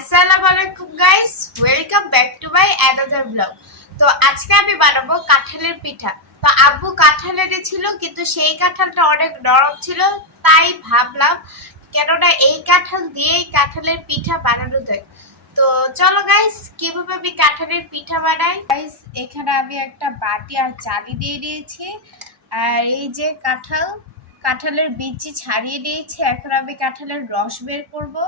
আসসালামু আলাইকুম guys, welcome back to my another blog. তো আজকে আমি বানাবো কাঁঠালের পিঠা। তো আব্বু কাঁঠাল এনেছিল, কিন্তু সেই কাঁঠালটা অনেক নরম ছিল, তাই ভাবলাম কেননা এই কাঁঠাল দিয়েই কাঁঠালের পিঠা বানানো যায়। তো চলো গাইস, কিভাবে আমি কাঁঠালের পিঠা বানাই। গাইস, এখানে আমি একটা বাটি আর চালি দিয়ে দিয়েছি, আর এই যে কাঁঠালের বিচি ছাড়িয়ে দিয়েছি। এখন আমি কাঁঠালের রস বের করবো।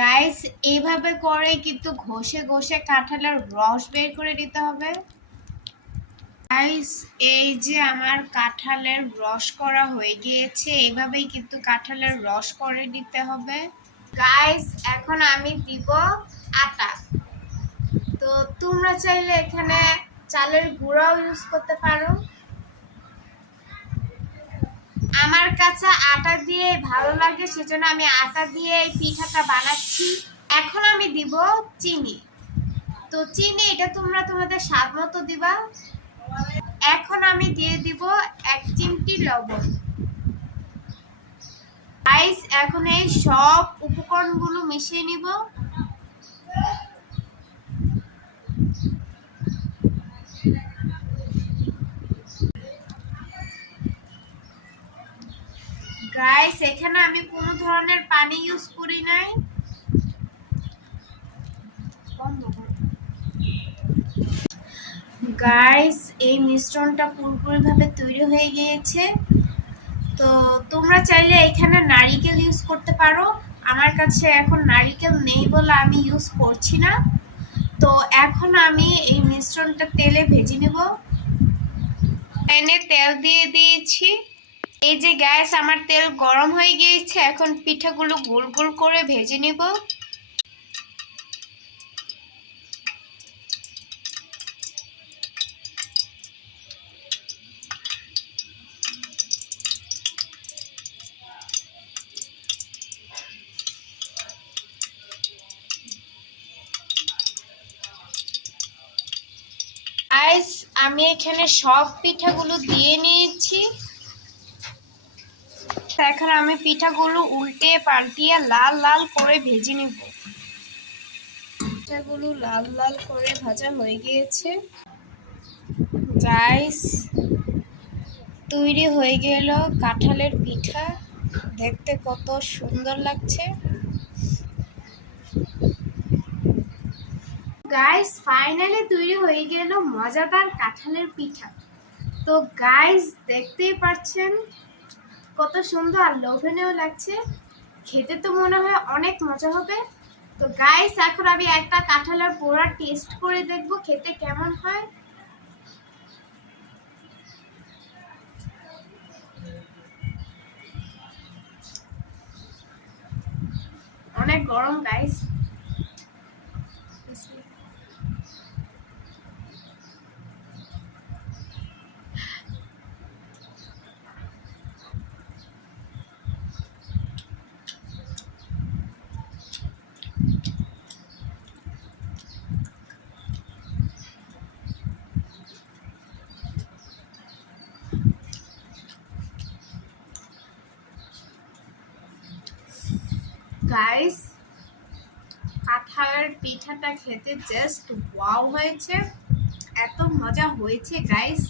গাইস, এইভাবে করে কিন্তু ঘষে ঘষে কাঁঠালের রস বের করে দিতে হবে। গাইস, এই যে আমার কাঁঠালের রস করা হয়ে গিয়েছে, এইভাবেই কিন্তু কাঁঠালের রস করে দিতে হবে। গাইস, এখন আমি দিব আটা। তো তোমরা চাইলে এখানে চালের গুঁড়াও ইউজ করতে পারো। আমার কাছে আটা দিয়ে ভালো লাগে, সেজন্য আমি আটা দিয়ে এই পিঠাটা বানাচ্ছি। এখন আমি দিব চিনি। তো চিনি এটা তোমরা তোমাদের স্বাদ মতো দিবা। এখন আমি দিয়ে দিব 1 চিমটি লবণ। গাইস, এখন এই সব উপকরণগুলো মিশিয়ে নিব। গাইস, এখানে আমি কোনো ধরনের পানি ইউজ করি নাই। গাইস, এই মিশ্রণটা পুরোপুরিভাবে তৈরি হয়ে গিয়েছে। তো তোমরা চাইলে এখানে নারিকেল ইউজ করতে পারো। আমার কাছে এখন নারিকেল নেই বলে আমি ইউজ করছি না। তো এখন আমি এই মিশ্রণটা তেলে ভেজে নেব। প্যানে তেল দিয়ে দিয়েছি। এই যে গ্যাস, আমার তেল গরম হয়ে গিয়েছে। এখন পিঠাগুলো গোল গোল করে ভেজে নেব। গাইস, আমি এখানে সব পিঠাগুলো দিয়ে নিয়েছি। এখন আমি পিঠাগুলো উল্টে পাল্টিয়ে লাল লাল করে ভেজে নেব। পিঠাগুলো লাল লাল করে ভাজা হয়ে গিয়েছে। গাইস, তৈরি হয়ে গেল কাঁঠালের পিঠা। দেখতে কত সুন্দর লাগছে। গাইস, ফাইনালি তৈরি হয়ে গেল মজাদার কাঁঠালের পিঠা। তো গাইস, দেখতেই পাচ্ছেন কত সুন্দর আর লোভনীয় লাগছে। খেতে তো মনে হয় অনেক মজা হবে। তো গাইস, এখন আমি একটা কাঁঠালের পোড়া টেস্ট করে দেখব খেতে কেমন হয়। অনেক গরম গাইস। গাইস, কাঁঠালের পিঠাটা খেতে জাস্ট ওয়াও হয়েছে। এত মজা হয়েছে গাইস।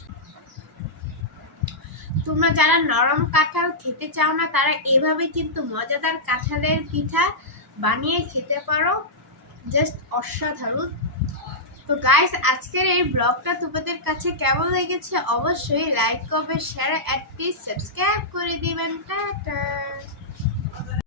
তোমরা যারা নরম কাঁঠাল খেতে চাও না, তারা এভাবে কিন্তু মজাদার কাঁঠালের পিঠা বানিয়ে খেতে পারো। জাস্ট অসাধারণ। তো গাইস, আজকের এই ব্লগটা তোমাদের কাছে কেমন লেগেছে অবশ্যই like, comment, share, and please subscribe করে দিবেন। টাটা।